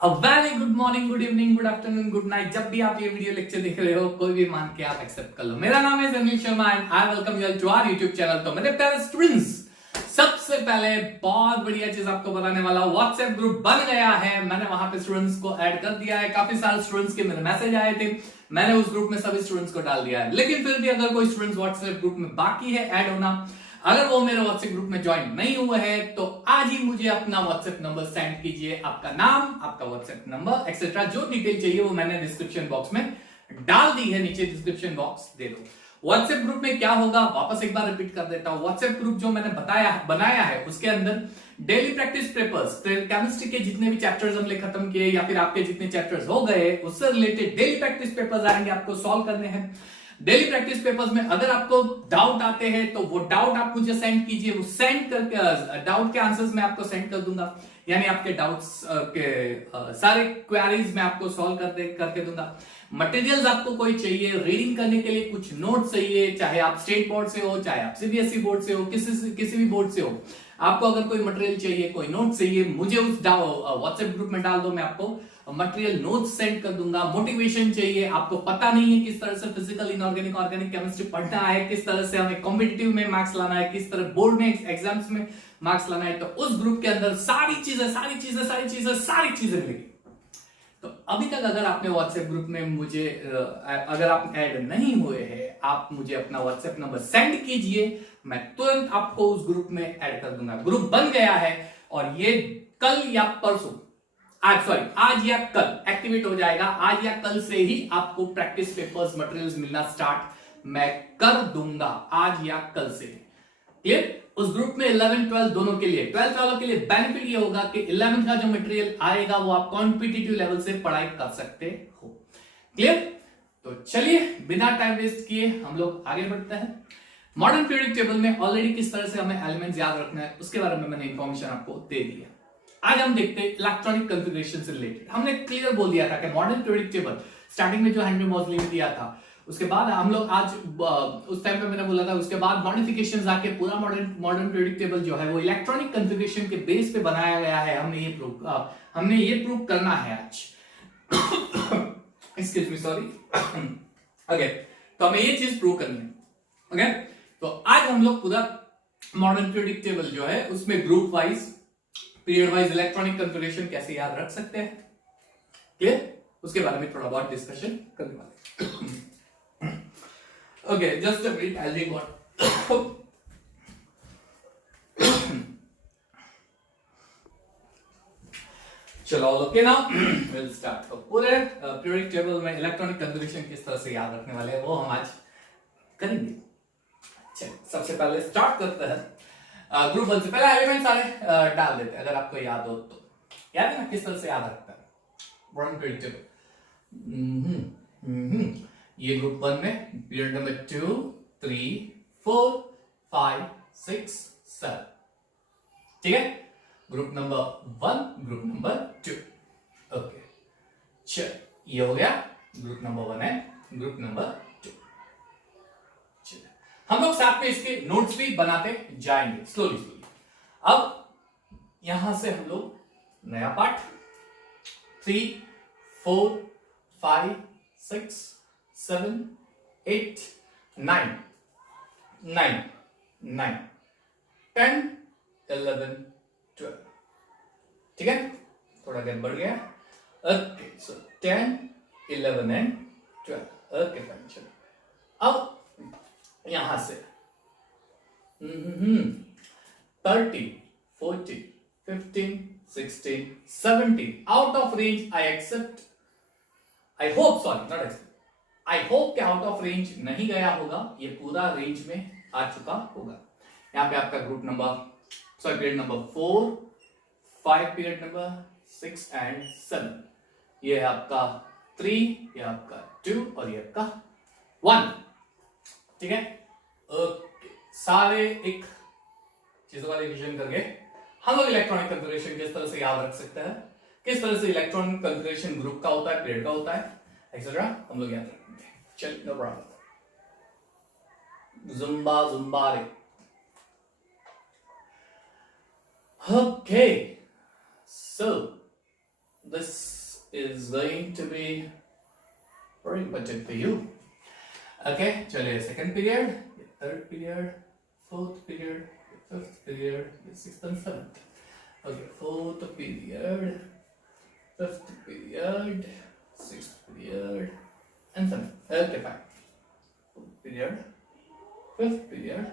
A very good morning, good evening, good afternoon, good night. जब भी आप ये वीडियो लेक्चर देख रहे हो, कोई भी मान के आप एक्सेप्ट कर लो। मेरा नाम है Anil Sharma and I welcome you to our YouTube channel. तो मेरे प्यारे स्टूडेंट्स, सबसे पहले बहुत बढ़िया चीज आपको बताने वाला हूं। व्हाट्सएप ग्रुप बन गया है, मैंने वहां पे स्टूडेंट्स को ऐड कर दिया है। काफी सारे स्टूडेंट्स के मेरे मैसेज आए थे, मैंने उस ग्रुप में सभी स्टूडेंट्स को डाल दिया है। लेकिन फिर भी अगर कोई स्टूडेंट्स व्हाट्सएप ग्रुप में बाकी है ऐड होना, अगर वो मेरे व्हाट्सएप ग्रुप में ज्वाइन नहीं हुए हैं, तो आज ही मुझे अपना व्हाट्सएप नंबर सेंड कीजिए। आपका नाम, आपका व्हाट्सएप नंबर एक्सेट्रा जो डिटेल चाहिए वो मैंने डिस्क्रिप्शन बॉक्स में डाल दी है। नीचे डिस्क्रिप्शन बॉक्स दे दो। व्हाट्सएप ग्रुप में क्या होगा, वापस एक बार रिपीट कर देता हूं। व्हाट्सएप ग्रुप जो मैंने बनाया है, उसके अंदर डेली प्रैक्टिस पेपर्स, केमिस्ट्री के जितने भी चैप्टर्स हमने खत्म किए या फिर आपके जितने चैप्टर्स हो गए, उससे रिलेटेड डेली प्रैक्टिस पेपर्स आएंगे, आपको सॉल्व करने हैं। डेली प्रैक्टिस पेपर्स में अगर आपको डाउट आते हैं तो वो डाउट आप मुझे सेंड कीजिए। वो सेंड करके डाउट के आंसर्स मैं आपको सेंड कर दूंगा, यानी आपके डाउट्स के सारे क्वेरीज मैं आपको सॉल्व करके दूंगा। मटेरियल्स आपको कोई चाहिए रीडिंग करने के लिए, कुछ नोट चाहिए, चाहे आप स्टेट बोर्ड से हो, चाहे आप सीबीएसई बोर्ड से हो, किसी भी बोर्ड से हो, आपको अगर कोई मटेरियल चाहिए, कोई नोट चाहिए, मुझे उस व्हाट्सएप ग्रुप में डाल दो, मैं आपको मटेरियल नोट्स सेंड कर दूंगा। मोटिवेशन चाहिए, आपको पता नहीं है किस तरह से फिजिकल, इनऑर्गेनिक, ऑर्गेनिक केमिस्ट्री पढ़ना है, किस तरह से हमें कॉम्पिटिटिव में मार्क्स लाना है, किस तरह बोर्ड में एग्जाम्स में मार्क्स लाना है, तो उस ग्रुप के अंदर सारी चीजें मिलेगी। तो अभी तक अगर आपने व्हाट्सएप ग्रुप में मुझे अगर आप ऐड नहीं हुए हैं, आप मुझे अपना व्हाट्सएप नंबर सेंड कीजिए, मैं तुरंत आपको उस ग्रुप में ऐड कर दूंगा। ग्रुप बन गया है और ये कल या परसों, आज या कल एक्टिवेट हो जाएगा। आज या कल से ही आपको प्रैक्टिस पेपर्स मटेरियल्स मिलना स्टार्ट मैं कर दूंगा, आज या कल से। क्लियर? उस ग्रुप में 11 12 दोनों के लिए, 12th वालों के लिए बेनिफिट ये होगा कि 11th का जो मटेरियल आएगा वो आप कॉम्पिटिटिव लेवल से पढ़ाई कर सकते हो। क्लियर? तो चलिए बिना टाइम वेस्ट किए हम लोग आगे बढ़ते हैं। मॉडर्न पीरियडिक टेबल में ऑलरेडी किस तरह से हमें एलिमेंट्स याद रखना है उसके बारे में मैंने इंफॉर्मेशन आपको दे दी है। आज हम देखते हैं इलेक्ट्रॉनिक कॉन्फ़िगरेशन से रिलेटेड। हमने क्लियर बोल दिया था कि मॉडर्न पीरियडिक टेबल स्टार्टिंग में जो हेनरी मॉसली ने दिया था, उसके बाद हम लोग आज उस टाइम पे मैंने बोला था, उसके बाद मॉडिफिकेशंस आके पूरा मॉडर्न पीरियडिक टेबल जो है वो इलेक्ट्रॉनिक कॉन्फ़िगरेशन के बेस पे बनाया गया है। हमने ये प्रूव करना है आज। Excuse me, sorry. ओके, तो हमें ये चीज प्रूव करनी है। ओके, तो आज हम लोग पूरा मॉडर्न पीरियडिक टेबल जो है उसमें group wise, period wise electronic configuration कैसे याद रख सकते हैं, क्लियर, उसके बारे में थोड़ा बहुत डिस्कशन करने वाले। Okay, just a minute, I drink water. चलो, ओके, नाउ विल स्टार्ट। तो पूरे पीरियडिक टेबल में इलेक्ट्रॉनिक कॉन्फ़िगरेशन किस तरह से याद रखने वाले हैं वो हम आज करेंगे। चलिए, सबसे पहले स्टार्ट करते हैं ग्रुप वन से। पहले एलिमेंट सारे डाल देते हैं, अगर आपको याद हो तो। याद है ना किस तरह से याद रखता है मॉडर्न पीरियड टेबल? ये ग्रुप वन में पीरियड नंबर 2 3 4 5 6 7, ठीक है। Group number 1, group number 2। Okay, चल, ये हो गया ग्रुप नंबर 1 है, ग्रुप नंबर 2। हम लोग साथ में इसके नोट्स भी बनाते जाएंगे स्लोली। अब यहां से हम लोग नया पार्ट 3 4 5 6 7 8 9 10 11 12, ठीक है। थोड़ा गैप बढ़ गया। Okay, so 10 11 and 12। Okay fine, चलो। अब यहां से 30 40 15 16 17 out of range I accept, I hope, sorry not accept, I hope कि आउट ऑफ रेंज नहीं गया होगा, ये पूरा रेंज में आ चुका होगा। यहां पे आपका group number, sorry, period number 4 5, period number 6 and 7, ये है आपका 3, ये आपका 2 और ये आपका 1, ठीक है। ओके, सारे एक चीजों का रिवीजन करके हम लोग इलेक्ट्रॉनिक कॉन्फ़िगरेशन किस तरह से याद रख सकते हैं, किस तरह से इलेक्ट्रॉनिक कॉन्फ़िगरेशन ग्रुप का होता है, पीरियड का होता है, एक्सेट्रा, हम लोग याद रखेंगे। चलिए, नो प्रॉब्लम। जुम्बा रे। Okay, so this is going to be very important for you. Okay, चलिए second period, third period, fourth period, fifth period, sixth and seventh. Okay, fourth period, fifth period, sixth period and seventh. Okay fine. Fourth period, fifth period,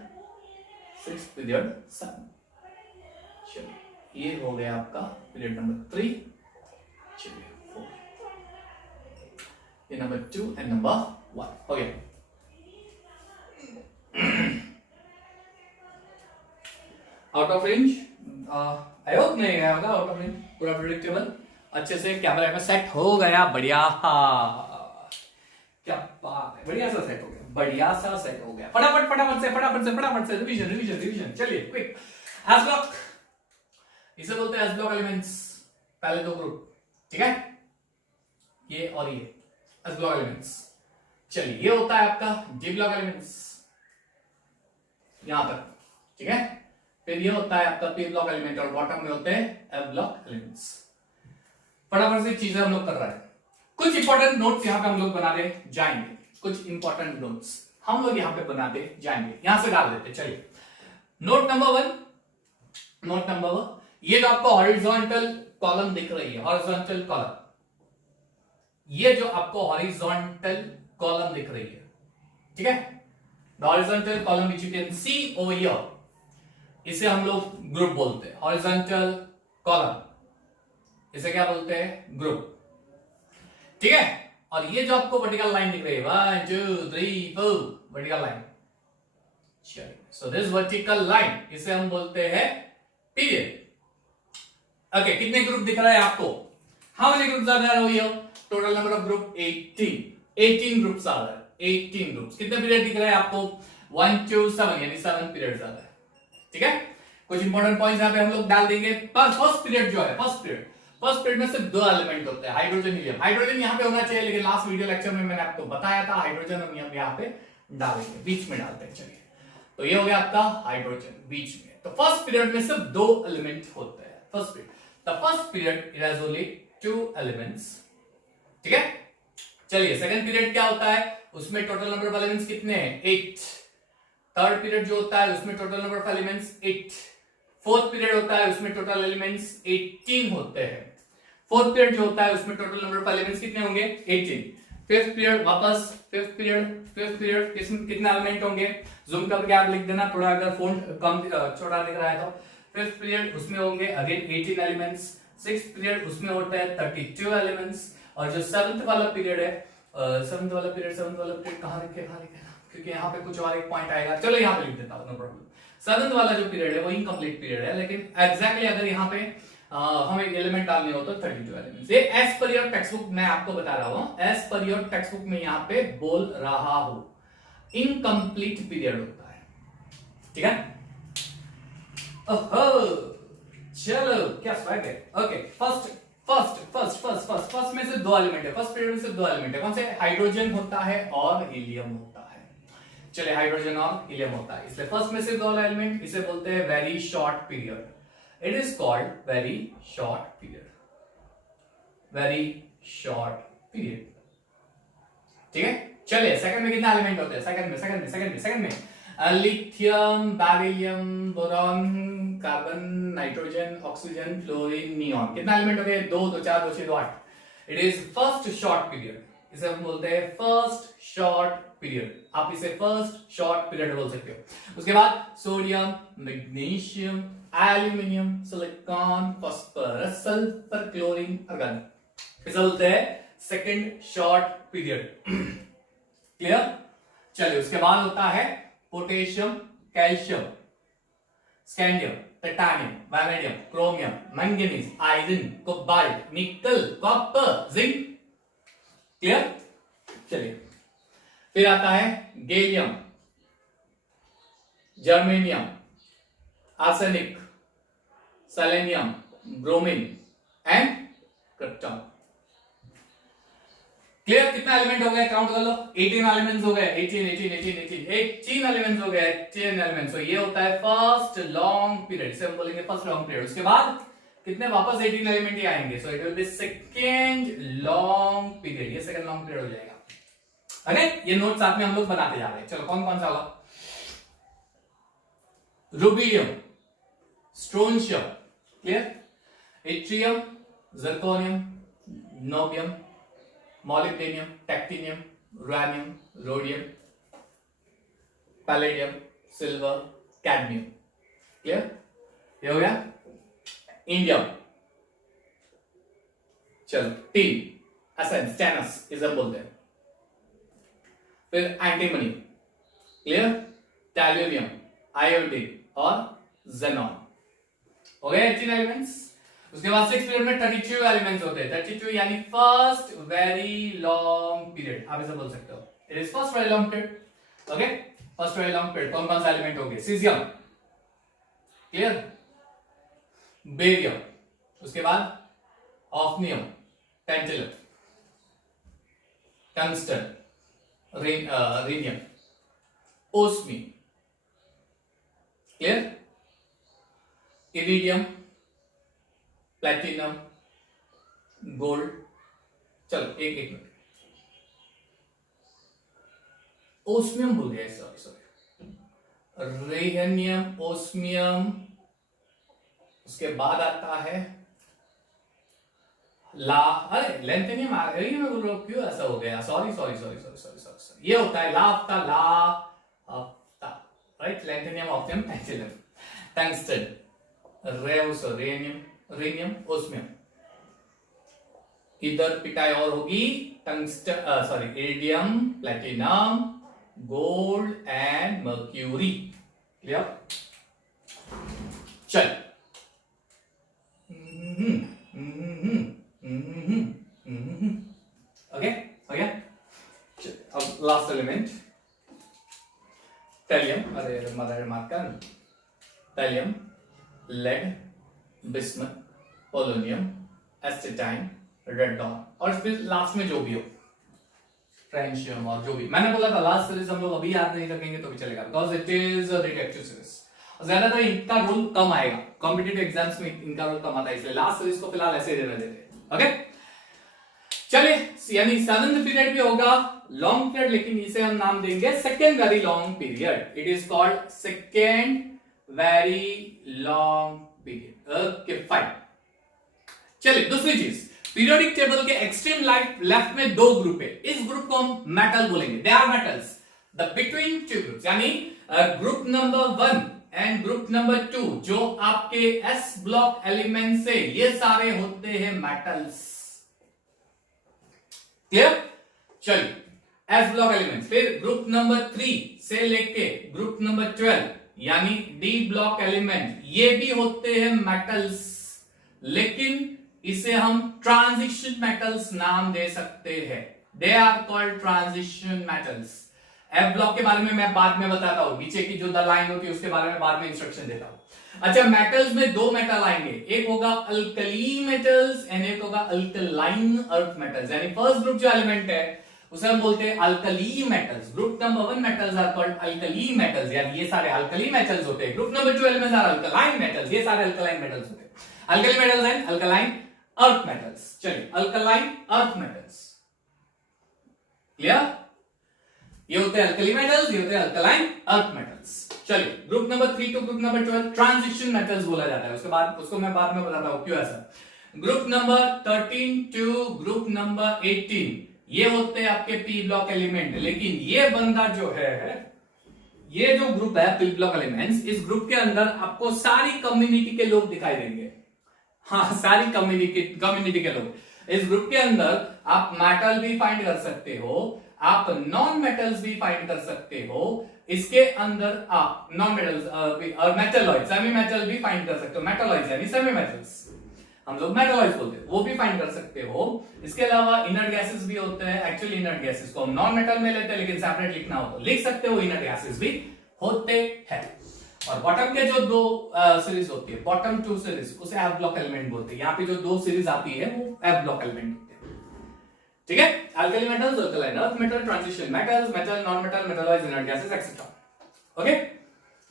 sixth period, seventh. चलिए ये हो गया आपका period number 3. चलिए 4, ये number 2 and number 1 हो गया. Out of range, I hope नहीं गया होगा आउट ऑफ रेंज, पूरा प्रेडिक्टेबल, अच्छे से कैमरा में सेट हो गया. बढ़िया, क्या बात है, बढ़िया सा सेट हो गया, बढ़िया सा सेट हो गया. फटाफट से रिवीजन. चलिए क्विक. एस ब्लॉक, इसे बोलते हैं एस ब्लॉक एलिमेंट्स. पहले दो ग्रुप, ठीक है, ये और ये एस ब्लॉक एलिमेंट्स. चलिए ये होता है आपका डी ब्लॉक एलिमेंट्स यहां तक, ठीक है. फिर ये होता है आपका पी ब्लॉक एलिमेंट और बॉटम में होते हैं एफ ब्लॉक एलिमेंट्स. फटाफट से चीजें हम लोग कर रहे हैं. कुछ इंपॉर्टेंट नोट्स यहां पे हम लोग बनाते जाएंगे. कुछ इंपॉर्टेंट नोट्स हम लोग यहां पे बनाते जाएंगे. यहां से डाल देते. चलिए नोट नंबर 1, ये जो आपको हॉरिजॉन्टल कॉलम दिख रही है, हॉरिजॉन्टल कॉलम, ये जो आपको हॉरिजॉन्टल कॉलम दिख रही है, ठीक है, the horizontal column which you can see over here, इसे हम लोग ग्रुप बोलते हैं. हॉरिजॉन्टल कॉलम, इसे क्या बोलते हैं? ग्रुप, ठीक है. और ये जो आपको वर्टिकल लाइन दिख रही है 1 2 3 4 वर्टिकल लाइन, चलिए सो दिस वर्टिकल लाइन, इसे हम बोलते हैं पीरियड. ओके, कितने ग्रुप दिख रहा है आपको? How many groups are there over here? Total number of group 18 groups are there. 18 groups. कितने पीरियड दिख रहे हैं आपको? 1 2 7, यानी 7 पीरियड्स आ रहे हैं, ठीक है. कुछ इंपॉर्टेंट पॉइंट्स यहां पे हम लोग डाल देंगे. फर्स्ट पीरियड जो है, फर्स्ट पीरियड में सिर्फ 2 एलिमेंट होते हैं, हाइड्रोजन हीलियम. हाइड्रोजन यहां पे होना चाहिए, लेकिन लास्ट वीडियो लेक्चर में मैंने आपको बताया था हाइड्रोजन हम यहां पे डालेंगे, बीच में डालते हैं. चलिए, तो ये हो गया आपका हाइड्रोजन बीच में. तो फर्स्ट पीरियड में सिर्फ 2 एलिमेंट होते हैं. First period, the first period it has only 2 elements, ठीक है. चलिए सेकंड पीरियड क्या होता है? उसमें टोटल नंबर ऑफ एलिमेंट्स कितने हैं? 8. थर्ड पीरियड जो होता है उसमें total number of elements 8. Fourth period होता है उसमें टोटल एलिमेंट्स 18 होते हैं. फोर्थ पीरियड जो होता है उसमें टोटल नंबर ऑफ एलिमेंट्स कितने होंगे? 18. फिफ्थ पीरियड, वापस फिफ्थ पीरियड इसमें कितने एलिमेंट होंगे? जूम करके आप लिख देना, थोड़ा अगर फोंट कम छोटा दिख रहा है तो. फिफ्थ पीरियड उसमें होंगे अगेन 18 एलिमेंट्स. सिक्स्थ पीरियड उसमें होता है 32 एलिमेंट्स. और जो सेवंथ वाला पीरियड है, सेवंथ वाला पीरियड कहां लिखे, क्योंकि यहाँ पे कुछ और एक पॉइंट आएगा. चलो यहाँ पे लिख देता हूँ, नो प्रॉब्लम. सेवंथ वाला जो पीरियड है वो इनकम्प्लीट पीरियड है, लेकिन एग्जैक्टली अगर यहाँ पे हमें एलिमेंट डालने हो तो 32 एलिमेंट्स. ये as per your text book मैं आपको बता रहा हूँ, as per your text book में यहाँ पे बोल रहा हूं इनकम्प्लीट पीरियड होता है, ठीक है. ओहो, चलो क्या स्वैग है. ओके, फर्स्ट में से 2 एलिमेंट है. फर्स्ट पीरियड में से 2 एलिमेंट है. कौन से? हाइड्रोजन होता है और हीलियम होता है. चलिए हाइड्रोजन और हीलियम होता है, इसलिए फर्स्ट में से 2 एलिमेंट, इसे बोलते हैं very short period. It is called very short period, very short period, ठीक है. चलिए सेकंड में कितने एलिमेंट होते हैं? सेकंड में lithium, beryllium, boron, carbon, nitrogen, oxygen, fluorine, neon. कितना एलिमेंट हो गए? 2 2 4 2 6 2 8. It is first short period, इसे हम बोलते हैं फर्स्ट शॉर्ट पीरियड. आप इसे फर्स्ट शॉर्ट पीरियड बोल सकते हो. उसके बाद sodium, magnesium, aluminium, silicon, phosphorus, sulphur, chlorine, argon, इसे बोलते हैं सेकंड शॉर्ट पीरियड. क्लियर? चलिए उसके बाद होता है potassium, calcium, scandium, titanium, vanadium, chromium, manganese, iron, cobalt, निकल, कॉपर, जिंक. क्लियर? चलिए फिर आता है gallium, germanium, arsenic, selenium, bromine and krypton. Clear? कितना एलिमेंट हो गए? काउंट कर लो. 18 एलिमेंट्स हो गए. 18 एलिमेंट्स हो गए. 10 एलिमेंट्स. तो ये होता है फर्स्ट लॉन्ग पीरियड, इसे हम बोलेंगे फर्स्ट लॉन्ग पीरियड. उसके बाद कितने वापस 18 एलिमेंट ही आएंगे, so it will be second long period, ये सेकेंड लॉन्ग पीरियड हो जाएगा। अरे ये नोट साथ में हम लोग बनाते जा रहे हैं। चलो कौन कौन सा होगा? Rubidium, strontium, clear, yttrium, zirconium, niobium, molybdenum, technetium, uranium, rhodium, palladium, silver, cadmium, clear, ये हो गया इंडियम। चलो टीन, एसेंस, टेनस इजम बोलते हैं। फिर एंटीमनी, क्लियर, टैल्यूनियम, आयोडीन और जेनॉन, हो गए 18 एलिमेंट्स। उसके बाद 6 पीरियड में 32 एलिमेंट्स होते हैं। 32 यानी फर्स्ट वेरी लॉन्ग पीरियड, आप ऐसे बोल सकते हो, it is first very long period. Okay, first very long period कौन कौन सा एलिमेंट होंगे? सीजियम, क्लियर, बेरियम, उसके बाद hafnium, tantalum, tungsten, radium, osmium, clear, iridium, platinum, gold. चलो एक एक मिनट, ओस्मियम भूल गया, सॉरी, रेहनियम, ओस्मियम, उसके बाद आता है ला, अरे लेंथेनियम आ गई, मैं बोल रहा हूं क्यों ऐसा हो गया, sorry sorry sorry sorry sorry sorry, ये होता है लाफ्ता, लाफ्ता, right, lanthanum, hafnium, tantalum, tungsten, rhenium, rhenium, osmium. इधर पिटाई और होगी tungsten, sorry, iridium, platinum, gold and mercury, clear. चल ओके, हो गया। अब लास्ट एलिमेंट टैलियम, अरे mother marker, thallium, lead, bismuth, polonium, astatine, radon, और फिर लास्ट में जो भी हो फ्रेंशियम, और जो भी मैंने बोला था लास्ट सीरीज हम लोग अभी याद नहीं रखेंगे तो भी चलेगा, because it is a reductive series. ज्यादातर इनका रोल कम आएगा, कॉम्पिटिटिव एग्जाम्स में इनका रोल कम आता है, इसलिए लास्ट सीरीज को फिलहाल ऐसे ही रहने देते हैं। ओके, चलिए, यानी 7th पीरियड भी होगा लॉन्ग पीरियड, लेकिन इसे हम नाम देंगे second very long period. It is called second very long period. Okay fine. चलिए दूसरी चीज, पीरियोडिक टेबल के एक्सट्रीम लेफ्ट में दो ग्रुप है, इस ग्रुप को हम मेटल बोलेंगे, they are metals, the between two groups, यानी group number 1 and group number 2 जो आपके एस ब्लॉक एलिमेंट से, ये सारे होते हैं मेटल्स, क्लियर। चलिए, एस ब्लॉक एलिमेंट्स, फिर ग्रुप नंबर 3 से लेके ग्रुप नंबर 12 यानी डी ब्लॉक एलिमेंट, ये भी होते हैं मेटल्स, लेकिन इसे हम ट्रांजिशन मेटल्स नाम दे सकते हैं, they are called transition metals. F block के बारे में मैं बाद में बताता हूं, नीचे की जो द लाइन होती है उसके बारे में बाद में इंस्ट्रक्शन देता हूं। अच्छा, मेटल्स में दो मेटल आएंगे, एक होगा अल्कली मेटल्स एंड एक होगा अल्कलाइन अर्थ मेटल्स, यानी फर्स्ट ग्रुप जो एलिमेंट है उसे हम बोलते हैं alkali metals. Group number 1 metals are called alkali metals, यानी ये सारे अल्कली मेटल्स होते हैं। Group number 2 elements are alkaline metals, ये सारे अल्कलाइन मेटल्स होते हैं। Alkali metals and alkaline earth metals. चलिए, अल्कलाइन अर्थ मेटल्स, क्लियर, ये होते हैं अल्कली मेटल्स, ये होते हैं अल्कलाइन अर्थ मेटल्स। चलिए, group number 3 to group number 12 transition metals बोला जाता है, उसके बाद उसको मैं बाद में बताता हूं क्यों ऐसा। Group number 13 to group number 18 ये होते हैं आपके पी ब्लॉक एलिमेंट, लेकिन ये बंदा जो है, ये जो ग्रुप है पी ब्लॉक एलिमेंट्स, इस ग्रुप के अंदर आपको सारी कम्युनिटी के लोग दिखाई देंगे। हाँ, सारी कम्युनिटी के लोग। इस ग्रुप के अंदर आप मेटल भी फाइंड कर सकते हो, आप नॉन मेटल्स भी फाइंड कर सकते हो। इसके अंदर आप नॉन मेटल्स और मेटलॉइड, सेमी मेटल भी फाइंड कर सकते हो। मेटलॉइड्स यानी सेमी मेटल्स, हम लोग मेटलॉइड्स बोलते हैं, वो भी फाइंड कर सकते हो। इसके अलावा इनर्ट गैसेस भी होते हैं। एक्चुअली इनर्ट गैसेस को हम नॉन मेटल में लेते हैं, लेकिन सेपरेट लिखना हो तो लिख सकते हो, इनर्ट गैसेस भी होते हैं। और बॉटम के जो दो सीरीज होती है, बॉटम 2 सीरीज, उसे एफ ब्लॉक एलिमेंट बोलते हैं। यहाँ पे जो दो सीरीज आती है वो एफ ब्लॉक एलिमेंट होते हैं, ठीक है। Alkali metals, alkaline earth metal, transition metals, metal, non metal, metalloids, inert gases etcetera. Okay,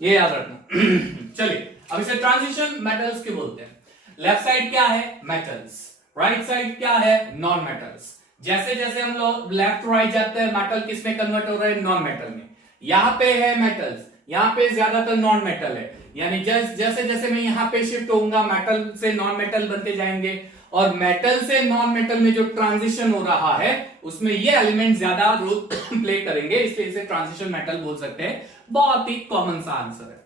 ये याद रखना। चलिए, अब इसे ट्रांजिशन मेटल्स क्यों बोलते हैं? लेफ्ट साइड क्या है? मेटल्स। राइट साइड क्या है? Non metals. जैसे जैसे हम लोग लेफ्ट राइट जाते हैं, मेटल किस में कन्वर्ट हो रहा है? नॉन मेटल में। यहां पे है मेटल्स, यहां पे ज्यादातर नॉन मेटल है, यानी जैसे जैसे मैं यहां पे शिफ्ट होऊंगा मेटल से नॉन मेटल बनते जाएंगे, और मेटल से नॉन मेटल में जो ट्रांजिशन हो रहा है उसमें ये एलिमेंट ज्यादा रोल प्ले करेंगे, इसलिए इसे ट्रांजिशन मेटल बोल सकते हैं। बहुत ही कॉमन सा आंसर है।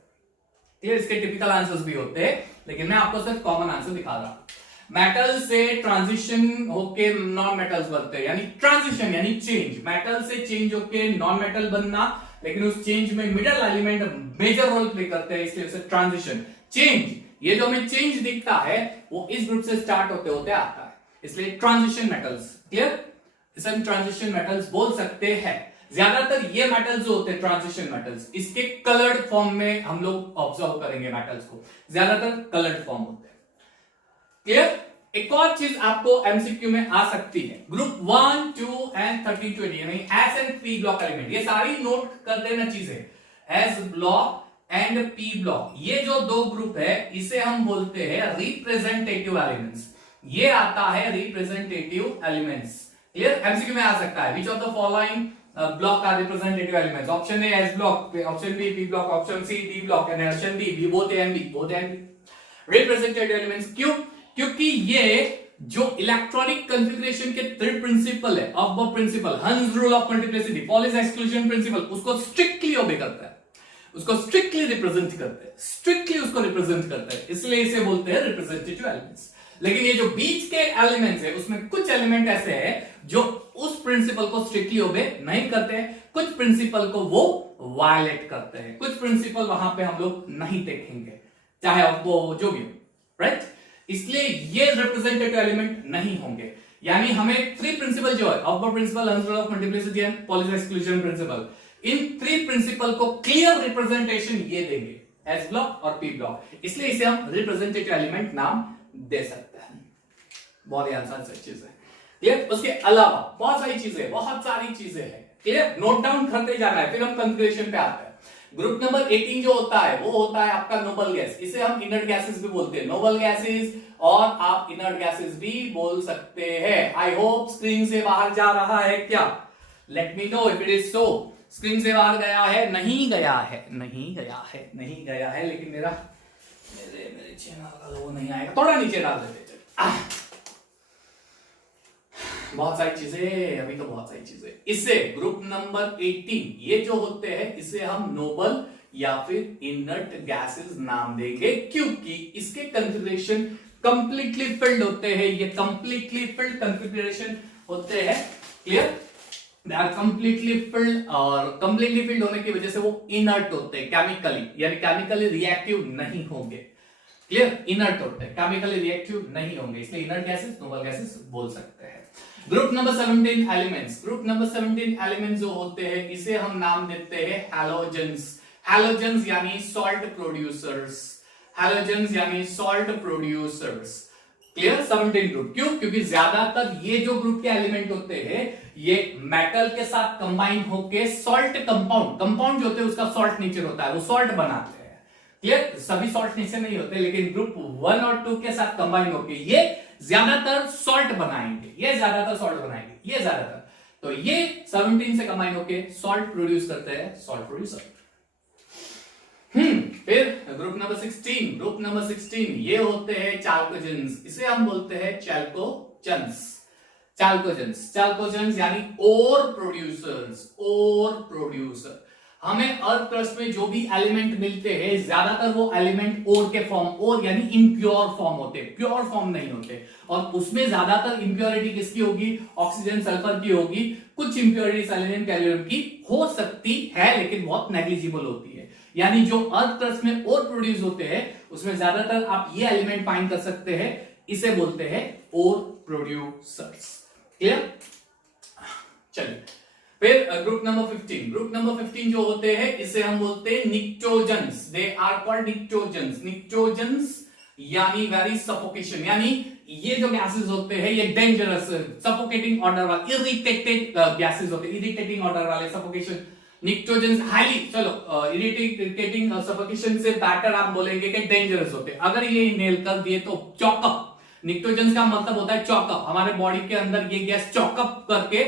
ये इसके टिपिकल आंसर्स भी होते हैं, लेकिन मैं आपको सिर्फ कॉमन आंसर दिखा रहा हूं। मेटल से ट्रांजिशन होके नॉन मेटल्स बनते हैं, यानी ट्रांजिशन यानी चेंज, मेटल से चेंज होके नॉन मेटल बनना, लेकिन उस चेंज में middle element major role play करते हैं, इसलिए उसे ट्रांजिशन चेंज। ये जो हमें चेंज दिखता है वो इस ग्रुप से स्टार्ट होते होते आता है, इसलिए ट्रांजिशन मेटल्स। क्लियर? इसे हम ट्रांजिशन मेटल्स बोल सकते हैं। ज्यादातर ये मेटल्स जो होते हैं ट्रांजिशन मेटल्स, इसके कलर्ड फॉर्म में हम लोग ऑब्जर्व करेंगे मेटल्स को, ज्यादातर कलर्ड फॉर्म होते हैं। क्लियर? एक और चीज आपको एमसीक्यू में आ सकती है, ग्रुप 1, 2 एंड 13, 20 यानी S and P block element, ये सारी नोट कर देना चीजें। S block and P block, ये जो दो ग्रुप है इसे हम बोलते हैं रिप्रेजेंटेटिव एलिमेंट्स। ये आता है रिप्रेजेंटेटिव एलिमेंट्स। क्लियर? एमसीक्यू में आ सकता है, which of the following block are representative elements? Option A S block, option B P block, option C D block, and option D B both A and B. Representative elements क्यों? क्योंकि ये जो electronic configuration के third principle है, aufbau principle, Hund's rule of multiplicity, Pauli's exclusion principle, उसको strictly obey करता है, उसको स्ट्रिक्टली रिप्रेजेंट करते हैं, स्ट्रिक्टली उसको रिप्रेजेंट करते हैं, इसलिए इसे बोलते हैं रिप्रेजेंटेटिव एलिमेंट्स। लेकिन ये जो बीच के एलिमेंट्स है उसमें कुछ एलिमेंट ऐसे हैं जो उस प्रिंसिपल को स्ट्रिक्टली ओबे नहीं करते हैं, कुछ प्रिंसिपल को वो वायलेट करते हैं, कुछ प्रिंसिपल वहां पे हम लोग नहीं देखेंगे, चाहे वो जो भी हो। राइट? इसलिए ये रिप्रेजेंटेटिव एलिमेंट नहीं होंगे। यानी हमें थ्री प्रिंसिपल जो है, aufbau principle, Hund's rule of multiplicity and Pauli's exclusion principle, इन थ्री प्रिंसिपल को क्लियर रिप्रेजेंटेशन ये देंगे, एस ब्लॉक और पी ब्लॉक, इसलिए इसे हम रिप्रेजेंटेटिव एलिमेंट नाम दे सकते हैं। बहुत ही आसान सी चीज है। क्लियर? उसके अलावा बहुत सारी चीजें हैं। क्लियर? नोट डाउन करते जाना है, फिर हम कंक्लूजन पे आते हैं। ग्रुप नंबर 18 जो होता है वो होता है आपका नोबल गैस, इसे हम इनर्ट गैसेस भी बोलते हैं, नोबल गैसेस, और आप इनर्ट गैसेस भी बोल सकते हैं। आई होप स्क्रीन से बाहर जा रहा है क्या? Let me know if it is so. Screen से बाहर गया है? नहीं गया है, लेकिन मेरे चैनल का लोगो नहीं आएगा, थोड़ा नीचे डाल देते। बहुत सारी चीजें, अभी तो बहुत सारी चीजें। इससे ग्रुप नंबर 18 ये जो होते हैं इसे हम नोबल या फिर इनर्ट गैसेस नाम देंगे, क्योंकि इसके कॉन्फ़िगरेशन कंप्लीटली फिल्ड होते हैं, ये कंप्लीटली फिल्ड कॉन्फ़िगरेशन होते हैं। Clear? They are completely filled, और कंप्लीटली फिल्ड होने की वजह से वो इनर्ट होते हैं केमिकली, यानी केमिकली रिएक्टिव नहीं होंगे। क्लियर? इनर्ट होते हैं, केमिकली रिएक्टिव नहीं होंगे, इसलिए इनर्ट गैसेस, नोबल गैसेस बोल सकते हैं। Group number 17 elements, group number 17 elements जो होते हैं इसे हम नाम देते हैं हैलोजेंस। हैलोजेंस यानी सॉल्ट प्रोड्यूसर्स, हैलोजेंस यानी सॉल्ट प्रोड्यूसर्स। क्लियर? 17 ग्रुप क्यों? क्योंकि ज्यादातर ये जो ग्रुप के एलिमेंट होते हैं ये मेटल के साथ कंबाइन होके सॉल्ट कंपाउंड जो होते हैं उसका सॉल्ट नेचर होता है, वो सॉल्ट बनाते हैं। क्लियर? सभी सॉल्ट नेचर नहीं होते, लेकिन ग्रुप 1 और 2 के साथ कंबाइन होके ये ज्यादातर सॉल्ट बनाएंगे, ये ज्यादातर। तो ये 17 से कंबाइन होके सॉल्ट प्रोड्यूस करते हैं, सॉल्ट प्रोड्यूसर। फिर ग्रुप नंबर 16 ये होते हैं चाल्कोजेंस, इसे हम बोलते हैं चाल्कोजेंस यानी ओर प्रोड्यूसर। हमें अर्थ क्रस्ट में जो भी एलिमेंट मिलते हैं ज्यादातर वो एलिमेंट ओर के फॉर्म, ओर यानी इम्प्योर फॉर्म होते, प्योर फॉर्म नहीं होते, और उसमें ज्यादातर इंप्योरिटी किसकी होगी? ऑक्सीजन सल्फर की होगी। कुछ इंप्योरिटी सेलेनियम कैल्शियम की हो सकती है, लेकिन बहुत नेग्लिजिबल होती है। यानी जो अर्थ क्रस्ट में ओर प्रोड्यूस होते हैं उसमें ज्यादातर आप ये एलिमेंट फाइंड कर सकते हैं, इसे बोलते हैं ओर प्रोड्यूसर्स। क्लियर? चलिए फिर ग्रुप नंबर 15 जो होते हैं इसे हम बोलते हैं निक्टोजेंस। दे आर कॉल्ड निक्टोजेंस यानी वेरी सफोकेशन, यानी ये जो गैसेस होते हैं ये डेंजरस, सफोकेटिंग ऑर्डर वाले, इरिटेटिंग गैसेस होते हैं, इरिटेटिंग ऑर्डर वाले, सफोकेशन निक्टोजेंस हाईली, चलो इरिटेटिंग सफोकेशन से बेटर आप बोलेंगे कि डेंजरस होते हैं। अगर ये इनहेल कर दिए तो चॉकअप, निक्टोजेंस का मतलब होता है चॉकअप, हमारे बॉडी के अंदर ये गैस चॉकअप करके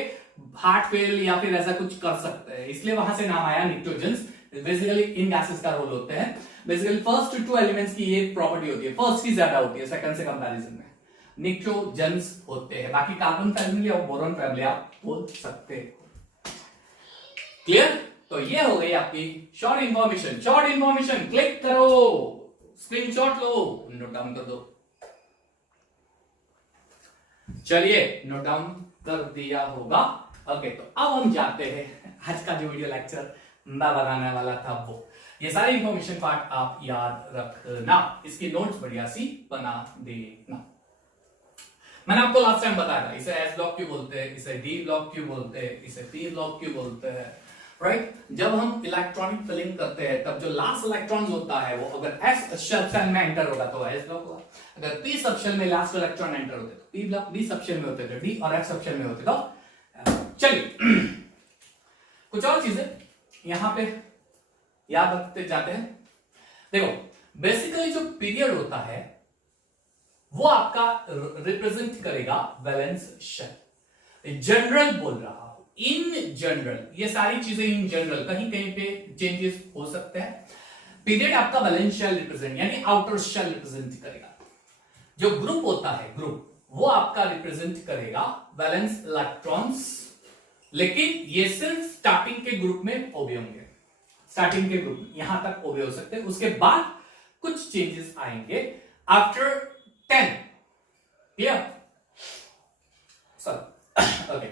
हार्ट फेल या फिर ऐसा कुछ कर सकते हैं, इसलिए वहां से नाम आया निक्टोजेंस। बेसिकली इन गैसेस का रोल होते हैं। बेसिकली फर्स्ट टू एलिमेंट्स की ये प्रॉपर्टी होती है, फर्स्ट की ज्यादा होती है सेकंड से कंपैरिजन में, निक्टोजेंस होते हैं। बाकी कार्बन फैमिली और बोरॉन फैमिली आप बोल सकते हो। क्लियर? तो ये हो गई आपकी short information. Short information click करो, स्क्रीनशॉट लो, नोट डाउन कर दो। चलिए नोट डाउन कर दिया होगा। ओके, तो अब हम जाते हैं आज का जो वीडियो लेक्चर मैं बताने वाला था वो, ये सारी इंफॉर्मेशन पार्ट आप याद रखना, इसकी नोट्स बढ़िया सी बना देना। मैंने आपको लास्ट टाइम बताया था इसे एस ब्लॉक क्यों बोलते हैं, इसे डी ब्लॉक क्यों बोलते हैं, इसे पी ब्लॉक क्यों बोलते हैं, राइट? जब हम इलेक्ट्रॉनिक फिलिंग करते हैं तब जो लास्ट इलेक्ट्रॉन होता है वो अगर एस सबशेल में एंटर होगा तो एस ब्लॉक होगा, अगर पी सबशेल में लास्ट इलेक्ट्रॉन एंटर होते तो पी ब्लॉक, डी सबशेल में होते तो डी, और एफ सबशेल में होते तो। चलिए कुछ और चीजें यहां पे याद रखते जाते हैं। देखो बेसिकली जो पीरियड होता है वो आपका रिप्रेजेंट करेगा वैलेंस शेल। जनरल बोल रहा हूं, इन जनरल, ये सारी चीजें इन जनरल, कहीं कहीं पे चेंजेस हो सकते हैं। पीरियड आपका वैलेंस शेल रिप्रेजेंट यानी आउटर शेल रिप्रेजेंट करेगा। जो ग्रुप होता है ग्रुप, वो आपका रिप्रेजेंट करेगा वैलेंस इलेक्ट्रॉन्स, लेकिन ये सिर्फ स्टार्टिंग के ग्रुप में ओबे होंगे, स्टार्टिंग के ग्रुप में यहां तक ओबे हो सकते हैं। उसके बाद कुछ चेंजेस आएंगे आफ्टर 10। क्लियर? सर ओके,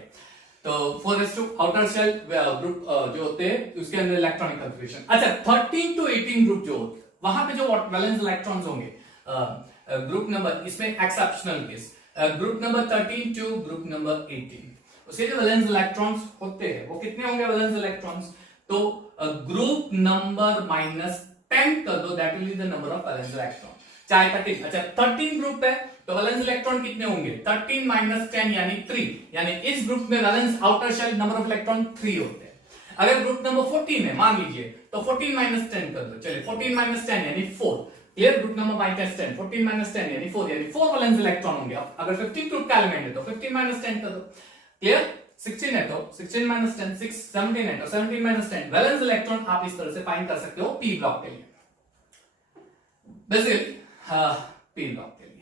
तो 4s2 आउटर शेल ग्रुप जो होते हैं उसके अंदर इलेक्ट्रॉनिक कॉन्फ़िगरेशन। अच्छा 13 टू 18 ग्रुप जो होते हैं वहां पे जो वैलेंस इलेक्ट्रॉन्स होंगे, ग्रुप नंबर, इसमें exceptional case, group number 13 to group number 18, उसके जो वैलेंस इलेक्ट्रॉन्स होते हैं वो कितने होंगे वैलेंस इलेक्ट्रॉन्स? तो ग्रुप नंबर -10 कर दो, that will be the number of valence electron. चाहे 13, अच्छा 13 ग्रुप है तो वैलेंस इलेक्ट्रॉन कितने होंगे? 13 - 10 यानी 3, यानी इस ग्रुप में valence outer shell number of electron 3 होते हैं। अगर ग्रुप नंबर 14 है मान लीजिए तो 14 - 10 कर दो, चलिए 14 - 10 यानी 4। क्लियर? ग्रुप नंबर -10, 14 - 10 यानी 4, यानी 4 वैलेंस इलेक्ट्रॉन होंगे। अगर 15 ग्रुप का एलिमेंट है तो 15 - 10 कर दो। क्लियर? 16 है तो 16 - 10, 6 17 है तो 17 - 10 वैलेंस इलेक्ट्रॉन आप इस तरह से फाइंड कर सकते हो पी ब्लॉक के लिए। बेसिकली पी ब्लॉक के लिए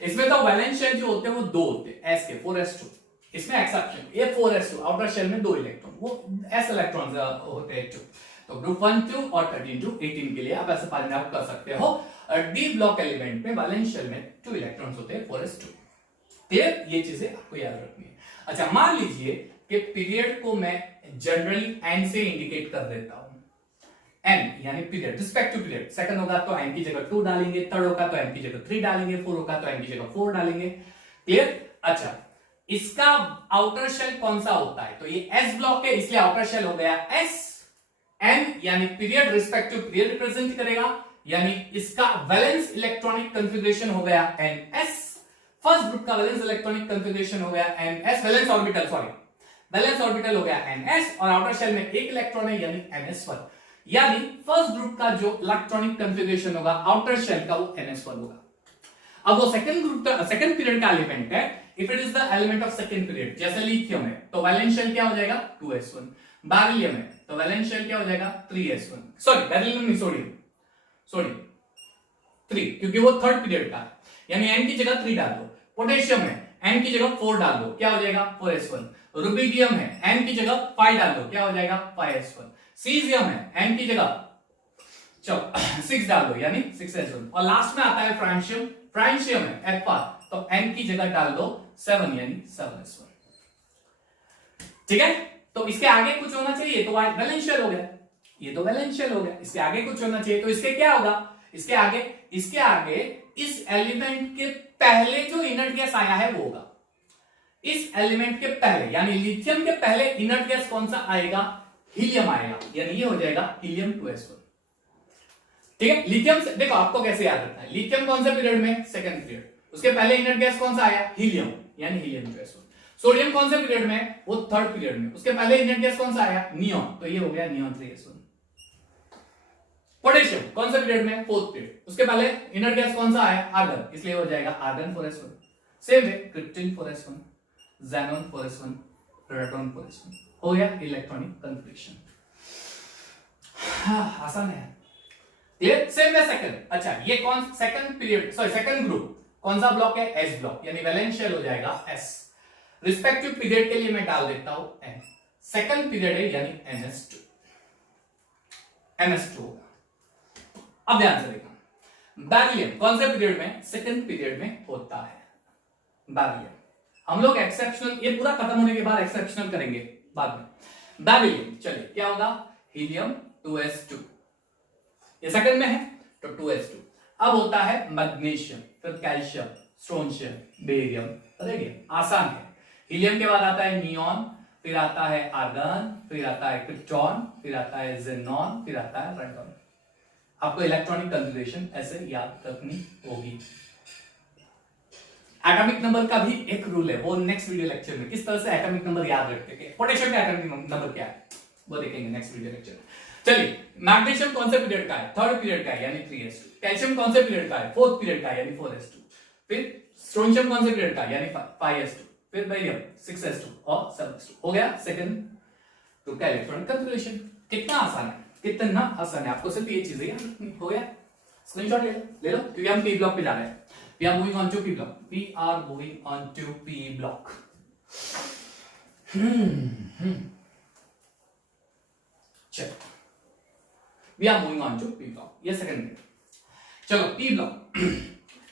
इसमें तो वैलेंस शेल जो होते हैं वो दो होते हैं, एस के 4s2, इसमें एक्सेप्शन ये 4s2 आउटर शेल में 2 इलेक्ट्रॉन, वो एस इलेक्ट्रॉन होते हैं 2। तो ग्रुप 1 2 और 13 टू 18 के लिए आप ऐसे फाइंड आउट कर सकते हो। डी ब्लॉक एलिमेंट में वैलेंस शेल में 2 इलेक्ट्रॉन्स होते हैं 4s2। क्लियर? ये चीजें आपको याद रखनी है। अच्छा मान लीजिए कि पीरियड को मैं जनरली एन से इंडिकेट कर देता हूं, एन यानी पीरियड, रिस्पेक्टिव पीरियड। सेकंड होगा तो एन की जगह 2 डालेंगे, थर्ड होगा तो एन की जगह 3 डालेंगे, फोर होगा तो एन की जगह 4 डालेंगे। क्लियर? अच्छा इसका आउटर शेल कौन सा होता है? तो ये एस ब्लॉक है इसलिए आउटर शेल हो गया एस। एन यानी पीरियड रिस्पेक्टिव पीरियड रिप्रेजेंट करेगा, यानी इसका वैलेंस इलेक्ट्रॉनिक कॉन्फ़िगरेशन हो गया एन एस। फर्स्ट ग्रुप का वैलेंस इलेक्ट्रॉनिक कॉन्फ़िगरेशन हो गया NS, valence orbital sorry valence orbital हो गया एनएस, और आउटर शेल में एक इलेक्ट्रॉन है यानी ns1, यानी फर्स्ट ग्रुप का जो इलेक्ट्रॉनिक कॉन्फ़िगरेशन होगा आउटर शेल का वो ns1 होगा। अब वो सेकंड ग्रुप का सेकंड पीरियड का एलिमेंट है, if it is the element of second period, जैसे लिथियम है तो वैलेंस शेल क्या हो जाएगा 2s1, बेरिलियम है तो वैलेंस शेल क्या हो जाएगा 3s1, सॉरी बेरिलियम नहीं सोडियम 3, क्योंकि वो थर्ड पीरियड का है, यानी n की जगह 3 डाल दो। पोटेशियम है n की जगह 4 डाल दो, क्या हो जाएगा 4s1। रुबिडियम है n की जगह 5 डाल दो, क्या हो जाएगा 5s1। सीजियम है n की जगह 6 डाल दो यानी 6s1, और लास्ट में आता है फ्रांशियम है Fr, तो n की जगह डाल दो 7 यानी 7s1। ठीक है? तो इसके आगे कुछ होना चाहिए तो वैलेंस शेल हो गया, ये तो वैलेंस शेल हो गया, इसके आगे कुछ होना चाहिए तो इसके क्या होगा, इसके आगे इस एलिमेंट के पहले जो इनर्ट गैस आया है वो होगा। इस एलिमेंट के पहले यानी लिथियम के पहले इनर्ट गैस कौन सा आएगा, हीलियम आएगा, यानी ये हो जाएगा हीलियम 2s1। ठीक है? लिथियम से देखो आपको कैसे याद रखना है, लिथियम कौन सा पीरियड में, सेकंड पीरियड, उसके पहले इनर्ट गैस कौन सा आया, हीलियम, यानी हीलियम 2s1। सोडियम कौन से पीरियड में है? वो थर्ड पीरियड में। उसके पहले इनर्ट गैस कौन सा आया? नियॉन, तो ये हो गया नियॉन 3s1। पोटेशियम कौन से पीरियड में? Fourth period. उसके पहले इनर्ट गैस कौन सा आया? आर्गन, इसलिए हो जाएगा आर्गन 4s1। सेम है krypton 4s1, ज़ैनोन 4s1, proton 4s1। हो गया इलेक्ट्रॉनिक कन्फिग्रेशन। आसान है, क्लियर? सेम है सेकंड। अच्छा, ये कौन second period, sorry second group कौन सा ब्लॉक है? एस ब्लॉक, यानी वैलेंस शेल हो जाएगा एस। रिस्पेक्टिव पीरियड के लिए मैं डाल देता हूं एन। सेकंड पीरियड है यानी NS2, NS2 होगा। अब ध्यान से देखना, बेरिलियम कौन से पीरियड में? सेकंड पीरियड में होता है बेरिलियम। हम लोग एक्सेप्शनल, ये पूरा खत्म होने के बाद एक्सेप्शनल करेंगे बाद में। बेरिलियम, चलिए क्या होगा? हीलियम 2s2, ये सेकंड में है तो 2s2। अब होता है मैग्नीशियम, फिर कैल्शियम, स्ट्रोंशियम, बेरियम, रेडियम। आसान है। हीलियम के बाद आता है नियॉन, फिर आता है आर्गन, फिर आता है क्रिप्टॉन, फिर आता है ज़ेनॉन, फिर आता है रेडॉन। आपको इलेक्ट्रॉनिक कन्फिगरेशन ऐसे याद रखनी होगी। एटॉमिक नंबर का भी एक रूल है, वो नेक्स्ट वीडियो लेक्चर में किस तरह से एटॉमिक नंबर याद रखते हैं, पोटेशियम का एटॉमिक नंबर क्या है वो देखेंगे नेक्स्ट वीडियो लेक्चर में। चलिए, मैग्नीशियम कौन से पीरियड का है? थर्ड पीरियड का है यानी 3s2। कैल्शियम कौन से पीरियड का है? फोर्थ पीरियड का है यानी 4s2। फिर स्ट्रोंशियम कौन से पीरियड का है? यानी 5s2। फिर बेरियम 6s2 और 7s2। हो गया सेकंड ग्रुप का इलेक्ट्रॉनिक कन्फिगरेशन। कितना आसान है, कितना आसान है, आपको सिर्फ ये चीजें याद रखनी। हो गया, स्क्रीनशॉट ले लो क्योंकि हम पी ब्लॉक पे जा रहे हैं। We are moving on to P block. We are moving on to P block. चलो, we are moving on to P block. ये सेकंड। चलो P block,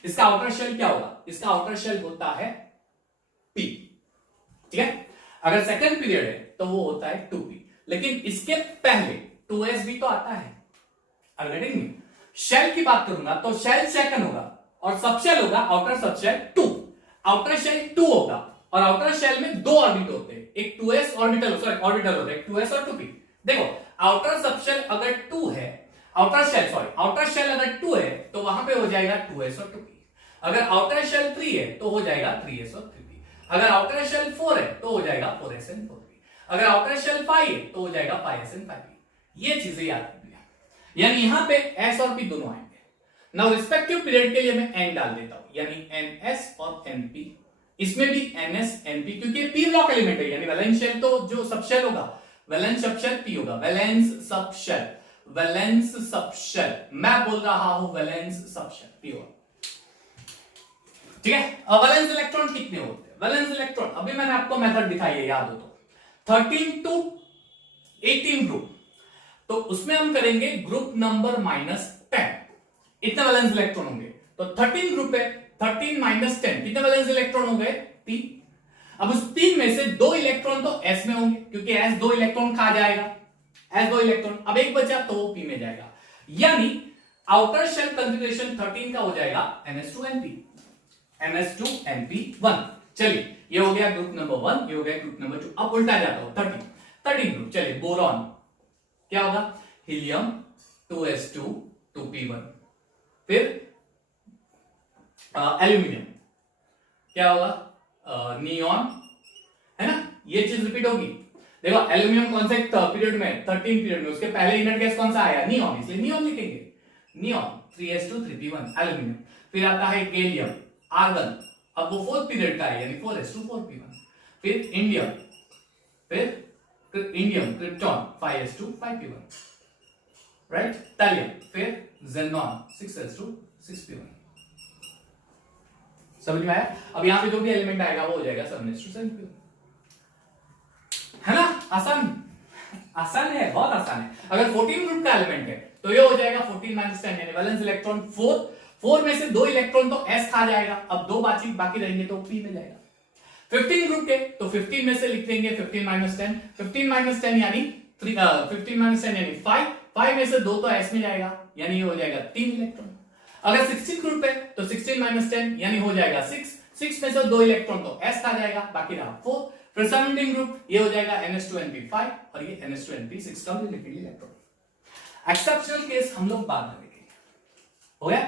इसका आउटर शेल क्या होगा? इसका आउटर शेल होता है P, ठीक है? अगर सेकंड पीरियड है तो वो होता है 2P, लेकिन इसके पहले 2s भी तो आता है। शेल की बात करूंगा तो शेल सेकंड होगा और सबशेल होगा आउटर सबशेल 2। आउटर शेल 2 होगा और आउटर शेल में दो ऑर्बिट होते हैं, एक 2s ऑर्बिटल, सॉरी ऑर्बिटल होता है, एक 2s और 2p। देखो, आउटर सबशेल अगर 2 है, आउटर शेल अगर 2 है तो वहां पे हो जाएगा 2s और 2p। अगर आउटर शेल 3 है तो हो जाएगा 3s और 3p। अगर आउटर शेल 4 है तो हो जाएगा 4s and 4p। अगर आउटर शेल 5 है तो हो जाएगा 5s and 5p। ये चीजें याद रखनी है, यानी यहां पे s और p दोनों आएंगे। नाउ रिस्पेक्टिव पीरियड के लिए मैं n डाल देता हूं, यानी ns और np। इसमें भी ns np, क्योंकि ये p ब्लॉक एलिमेंट है, यानी वैलेंस शेल तो जो सबशेल होगा, वैलेंस सबशेल p होगा। वैलेंस सबशेल मैं बोल रहा हूं, वैलेंस सबशेल p होगा, ठीक है? अब वैलेंस इलेक्ट्रॉन कितने होते हैं? वैलेंस इलेक्ट्रॉन अभी मैंने आपको मेथड दिखाई है, याद हो तो 13 to 18 ग्रुप, तो उसमें हम करेंगे ग्रुप नंबर -10। इतने वैलेंस इलेक्ट्रॉन होंगे, तो 13 ग्रुप है, 13 - 10 कितने वैलेंस इलेक्ट्रॉन हो गए? 3। अब उस 3 में से 2 इलेक्ट्रॉन तो s में होंगे, क्योंकि s 2 इलेक्ट्रॉन खा जाएगा, s 2 इलेक्ट्रॉन। अब एक बचा तो वो p में जाएगा, यानी आउटर शेल कॉन्फ़िगरेशन 13 का हो जाएगा ns2np, ns2np1। चलिए, ये हो गया ग्रुप नंबर 1, ये हो गया ग्रुप नंबर 2। अब उल्टा जाता हूं, 13 ग्रुप। चलिए, बोरॉन क्या होगा? Helium 2s2 2p1। फिर एल्यूमिनियम क्या होगा? नियॉन, है ना? ये चीज रिपीट होगी। देखो, एल्यूमिनियम कौन से पीरियड में? 13 पीरियड में। उसके पहले इनर्ट गैस कौन सा आया? नियॉन, इसलिए नियॉन लिखेंगे। Neon 3s2 3p1 aluminium. फिर आता है गैलियम, आर्गन, अब वो फोर्थ पीरियड का है, यानी 4s2 4p1। फिर इंडियम, फिर indium krypton 5s2 5p1, right? Thallium, फिर ज़ेनॉन 6s2 6p1। समझ में आया? अब यहां पे जो भी एलिमेंट आएगा वो हो जाएगा 7s2 7p1, है ना? आसान है, बहुत आसान है। अगर 14 ग्रुप का एलिमेंट है तो ये हो जाएगा 14 - 10, यानी वैलेंस इलेक्ट्रॉन 4 में से 2 इलेक्ट्रॉन तो s खा जाएगा, अब 2 बाकी रहेंगे तो p में जाएगा। 15 ग्रुप के तो 15 में से लिख देंगे 15 - 10, 15 - 10 यानी 15 - 10 यानी 5 में से 2 तो s में जाएगा, यानी ये हो जाएगा 3 इलेक्ट्रॉन। अगर 16 ग्रुप है तो 16 - 10 यानी हो जाएगा 6 में से 2 इलेक्ट्रॉन तो s खा जाएगा, बाकी रहा 4। फिर 17 ग्रुप, ये हो जाएगा ns2np5 और ये ns2np6 का लिक्विड इलेक्ट्रॉन। एक्सेप्शनल केस हम लोग बाद में देखेंगे, हो गया?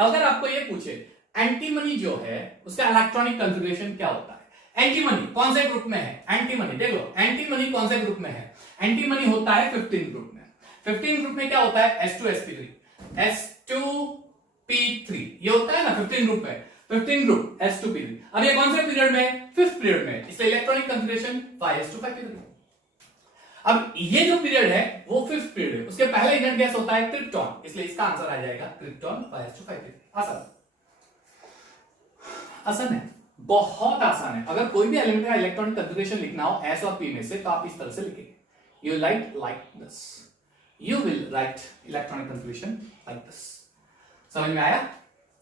अगर आपको ये पूछे एंटीमनी जो है उसका इलेक्ट्रॉनिक कॉन्फ़िगरेशन क्या होता है, एंटीमनी कौन से ग्रुप में है? एंटीमनी देख लो, एंटीमनी कौन से ग्रुप में है? एंटीमनी होता है 15 ग्रुप में। 15 ग्रुप में क्या होता है? S2sp3, S2p3 ये होता है ना 15 ग्रुप में। 15 ग्रुप S2p3। अब ये कौन से पीरियड में? 5th पीरियड में, इसलिए इलेक्ट्रॉनिक कंफिगरेशन 5s2 अब ये जो पीरियड है वो 5th पीरियड है, उसके पहले इनर्ट गैस होता है क्रिप्टॉन, इसलिए इसका आंसर आ जाएगा क्रिप्टॉन 5s2 आसान आसान है, बहुत आसान है। अगर कोई भी एलिमेंट का इलेक्ट्रॉनिक कंफिगरेशन लिखना हो S और P में से तो आप इस तरह से लिखेंगे, you like this, you will write electronic configuration like this. समझ में आया?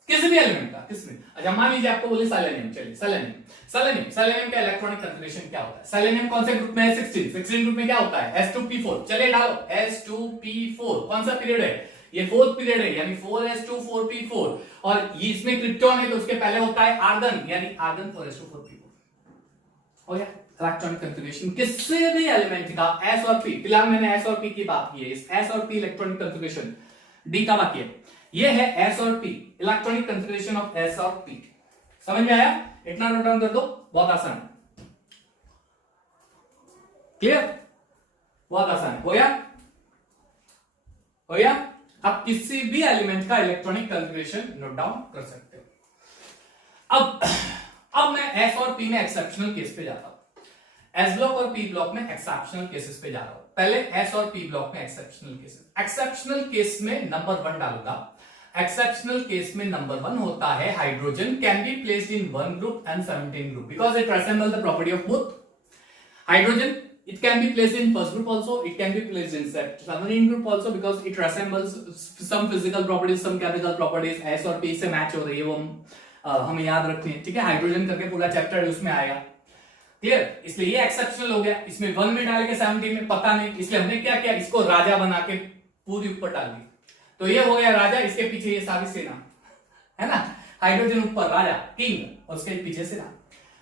किसी भी एलिमेंट का, किसी भी। अच्छा मान लीजिए आपको बोले सेलेनियम, चलिए सेलेनियम का इलेक्ट्रॉनिक कंफिगरेशन क्या होता है? सेलेनियम कौन से ग्रुप में है? 16 ग्रुप में क्या होता है? S2p4। चलिए डालो S2p4, कौन सा पीरियड है? ये 4th पीरियड है, यानी 4s2 4p4, और ये इसमें क्रिप्टॉन है तो उसके पहले होता है आर्गन, यानी आर्गन 4s2 4p4 हो गया इलेक्ट्रॉनिक कंफिगरेशन किसी भी एलिमेंट का S और P। फिलहाल मैंने S और P की बात की है, इस S और P इलेक्ट्रॉनिक कंफिगरेशन D का बाकी है, ये है S और P electronic configuration of S और P। समझ में आया? इतना नोट डाउन कर दो, बहुत आसान है, क्लियर, बहुत आसान है, हो गया। आप किसी भी एलिमेंट का इलेक्ट्रॉनिक कंफिगरेशन नोट डाउन कर सकते हो। अब मैं S और P में एक्सेप्शनल केस पे जाता हूं, S ब्लॉक और P ब्लॉक में एक्सेप्शनल केसेस पे जा रहा हूं। पहले S और P ब्लॉक में एक्सेप्शनल केसेस। एक्सेप्शनल केस में नंबर 1 डालूंगा। एक्सेप्शनल केस में नंबर 1 होता है hydrogen can be placed in 1 group and 17 group because it resemble the property of both. Hydrogen it can be placed in first group also, it can be placed in second group also because it resembles some physical properties, some chemical properties। S और P से match हो रही है, वो हमें याद रखनी है, ठीक है। हाइड्रोजन करके पूरा चैप्टर उसमें आएगा, क्लियर। इसलिए ये एक्सेप्शनल हो गया। इसमें 1 में डाल के 17 में पता नहीं, इसलिए हमने क्या किया, इसको राजा बना के पूरी ऊपर डाल दी, तो ये हो गया राजा, इसके पीछे ये सारी सेना है ना, हाइड्रोजन ऊपर राजा किंग, और उसके पीछे सेना,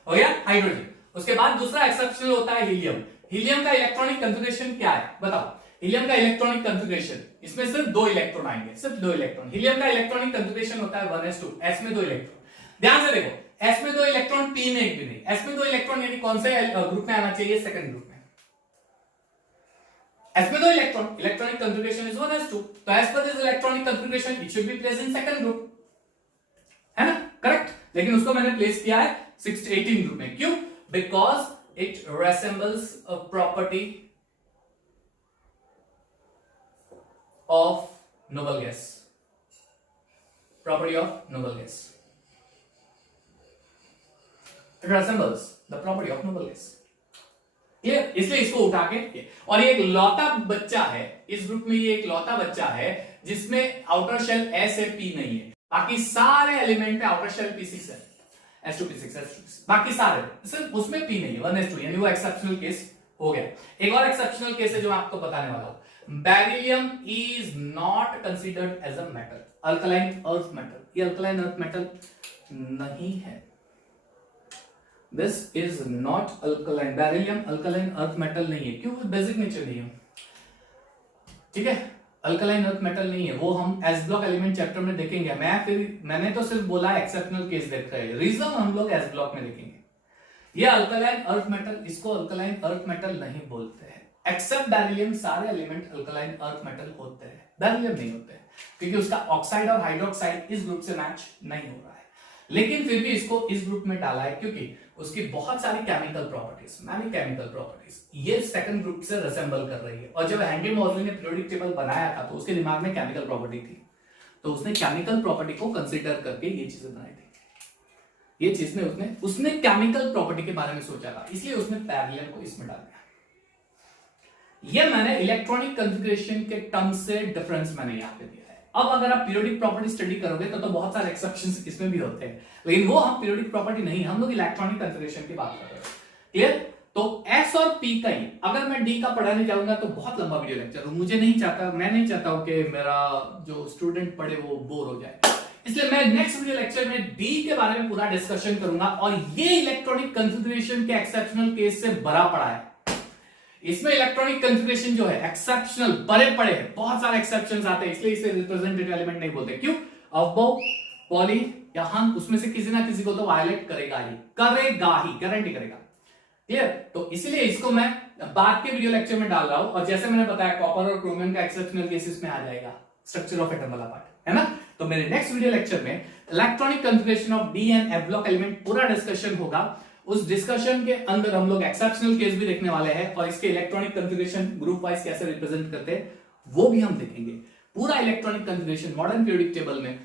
हो गया हाइड्रोजन। उसके बाद दूसरा एक्सेप्शनल होता है हीलियम। हीलियम का इलेक्ट्रॉनिक कंफिगरेशन क्या है बताओ? हीलियम का इलेक्ट्रॉनिक कंफिगरेशन, इसमें सिर्फ 2 इलेक्ट्रॉन आएंगे, सिर्फ 2 इलेक्ट्रॉन। हीलियम का इलेक्ट्रॉनिक कंफिगरेशन होता है 1s2, S में 2 इलेक्ट्रॉन। ध्यान से देखो, S में 2 इलेक्ट्रॉन, P में एक भी नहीं। S में 2 इलेक्ट्रॉन यानी कौन से ग्रुप में आना चाहिए? सेकंड ग्रुप में। S में 2 electron, electronic configuration is 1s2, तो as per this electronic configuration it should be placed in second group, है ना, करेक्ट। लेकिन उसको मैंने प्लेस किया है 18 ग्रुप में, क्यों? Because it resembles a property of noble gas, property of noble gas, it resembles the property of noble gas, clear. इसलिए इसको उठा के, और ये एक लौता बच्चा है इस ग्रुप में, ये एक लौता बच्चा है जिसमें आउटर शेल S है, P नहीं है। बाकी सारे एलिमेंट में आउटर शेल P6 है, S2p6, बाकी सारे, सिर्फ उसमें P नहीं है, 1s2, यानी वो एक्सेप्शनल केस हो गया। एक और एक्सेप्शनल केस है जो मैं आपको बताने वाला हूं। Beryllium is not considered as a metal, alkaline earth metal. ये अल्कलाइन अर्थ मेटल नहीं है, this is not alkaline. Beryllium alkaline earth metal नहीं है, क्यों? बेसिक नेचर नहीं है, ठीक है, अल्कलाइन अर्थ मेटल नहीं है। वो हम एस ब्लॉक एलिमेंट चैप्टर में देखेंगे। मैंने तो सिर्फ बोला एक्सेप्शनल केस देख रहे हैं, रीजन हम लोग एस ब्लॉक में देखेंगे। ये अल्कलाइन अर्थ मेटल, इसको अल्कलाइन अर्थ मेटल नहीं बोलते हैं, एक्सेप्ट बेरिलियम। सारे एलिमेंट अल्कलाइन अर्थ मेटल होते हैं, बेरिलियम नहीं होते हैं, क्योंकि उसका ऑक्साइड और हाइड्रोक्साइड इस ग्रुप से मैच नहीं हो रहा है। लेकिन फिर भी इसको इस ग्रुप में डाला है क्योंकि उसकी बहुत सारी chemical properties, many chemical properties ये सेकंड ग्रुप से रिसेंबल कर रही है। और जब हेनरी मोर्ली ने पीरियोडिक टेबल बनाया था तो उसके दिमाग में केमिकल प्रॉपर्टी थी, तो उसने केमिकल प्रॉपर्टी को कंसीडर करके ये चीजें बनाई थी। ये चीज में उसने केमिकल प्रॉपर्टी के बारे में सोचा था, इसलिए उसने बेरिलियम को इसमें डाल दिया। ये मैंने इलेक्ट्रॉनिक कॉन्फ़िगरेशन के टर्म से डिफरेंस मैंने यहाँ पे दिया है। अब अगर आप पीरियोडिक प्रॉपर्टी स्टडी करोगे तो बहुत सारे एक्सेप्शंस इसमें भी होते हैं, लेकिन वो हम पीरियोडिक प्रॉपर्टी नहीं, हम लोग इलेक्ट्रॉनिक कॉन्फ़िगरेशन की बात कर रहे हैं, क्लियर। तो S और P का ही अगर मैं D का पढ़ाने जाऊंगा तो बहुत लंबा वीडियो लेक्चर, मैं नहीं चाहता हूं कि मेरा जो स्टूडेंट पढ़े वो बोर हो जाए, इसलिए मैं नेक्स्ट वीडियो लेक्चर में D के बारे में पूरा डिस्कशन करूंगा। और ये इलेक्ट्रॉनिक कॉन्फ़िगरेशन के एक्सेप्शनल केस से भरा पड़ा है। इसमें इलेक्ट्रॉनिक कॉन्फ़िगरेशन जो है एक्सेप्शनल भरे पड़े हैं, बहुत सारे एक्सेप्शंस आते हैं, इसलिए इसे रिप्रेजेंटेटिव एलिमेंट नहीं बोलते। क्यों? अबव, पॉली, या हम उसमें से किसी ना किसी को तो वायलेट करेगा ही, गारंटी करेगा। क्लियर? तो इसलिए इसको मैं बाद के वीडियो लेक्चर में डाल रहा हूं, और जैसे मैंने बताया कॉपर और क्रोमियम का एक्सेप्शनल केसेस में आ जाएगा स्ट्रक्चर ऑफ एटम वाला पार्ट, है ना। तो मेरे नेक्स्ट वीडियो लेक्चर में electronic configuration of D and F block element पूरा डिस्कशन होगा। उस डिस्कशन के अंदर हम लोग एक्सेप्शनल केस भी देखने वाले हैं, और इसके इलेक्ट्रॉनिक कॉन्फ़िगरेशन ग्रुप वाइज कैसे रिप्रेजेंट करते हैं वो भी हम देखेंगे। पूरा electronic configuration modern periodic table में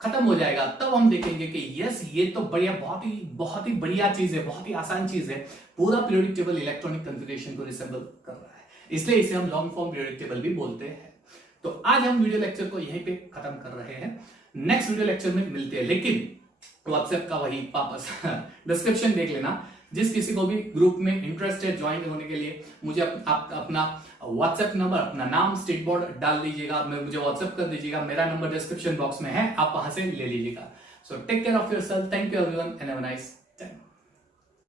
खत्म हो जाएगा, तब हम देखेंगे कि यस ये तो बढ़िया, बहुत ही बढ़िया चीज है, बहुत ही आसान चीज है। पूरा पीरियोडिक टेबल इलेक्ट्रॉनिक कॉन्फ़िगरेशन को रिसेंबल कर रहा है, इसलिए इसे हम लॉन्ग फॉर्म पीरियोडिक टेबल भी बोलते हैं। तो आज हम वीडियो लेक्चर को यहीं पे खत्म कर रहे हैं, नेक्स्ट वीडियो लेक्चर में मिलते हैं। लेकिन व्हाट्सएप का वही वापस डिस्क्रिप्शन देख लेना, जिस किसी को भी ग्रुप में इंटरेस्ट है ज्वाइन होने के लिए, मुझे आपका अपना व्हाट्सएप नंबर, अपना नाम, स्टेट बोर्ड डाल दीजिएगा, मुझे व्हाट्सएप कर दीजिएगा। मेरा नंबर डिस्क्रिप्शन बॉक्स में है, आप वहां से ले लीजिएगा। So take care of yourself, thank you everyone and have a nice